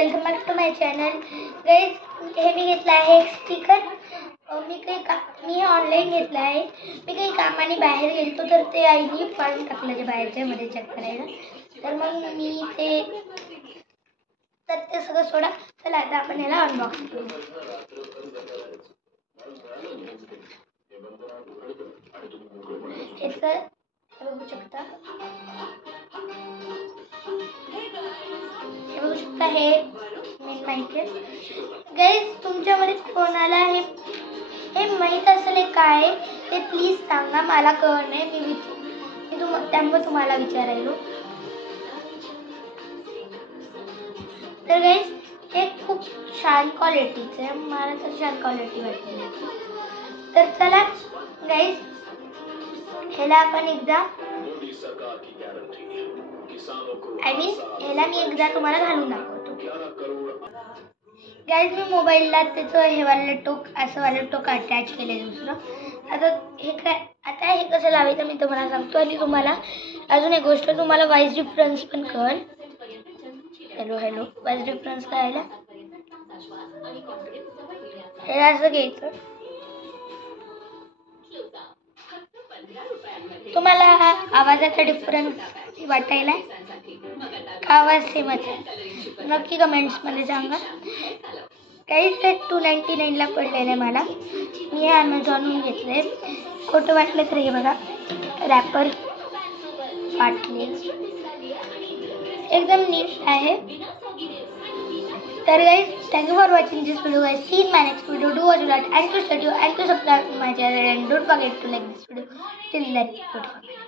Welcome back to my channel guys. हे मी घेतलं आहे एक स्टिकर. मी हे ऑनलाईन घेतलं आहे. मी काही कामाने बाहेर गेलो तर ते आईने फाडून टाकलं ते बाहेरच्या मध्ये चेक करायला. तर मग मी ते सगळं सोडा. चला आता आपण याला अनबॉक्स करू. याचं बघू शकता, हे मेन माहिती आहे गाईज. तुमच्यामध्ये कोणाला हे माहीत असेल काय ते प्लीज सांगा, मला कळत नाही. मी त्यामुळे तुम्हाला विचारायलो. तर गाईज हे खूप छान क्वालिटीचं आहे, मला तर छान क्वालिटी वाटली. तर चला गाईज ह्याला आपण एकदा ह्याला मी एकदा तुम्हाला घालून दाखवतो. गाईज मी मोबाईलला त्याचं हे वालं टोक अटॅच केलं आहे दुसरं. आता हे कसं लावायचं मी तुम्हाला सांगतो. आणि तुम्हाला अजून एक गोष्ट, तुम्हाला वॉइस डिफरन्स पण कळेल. हॅलो वॉइस डिफरन्स कळायला हे असं घ्यायचं. तुम्हाला आवाजाचा डिफरन्स वाटायला का आवाज सेमच आहे नक्की कमेंट्समध्ये सांगा. काही ते 299ला पडलेलं आहे मला. मी हे ॲमेझॉनहून घेतलं आहे. खोटं वाटलं तर हे बघा, रॅपर फाटले, एकदम नीट आहे. तर guys, thank you for watching this video guys. See you in my next video. Do watch a lot and to study and to subscribe to my channel and don't forget to like this video. Till then, goodbye.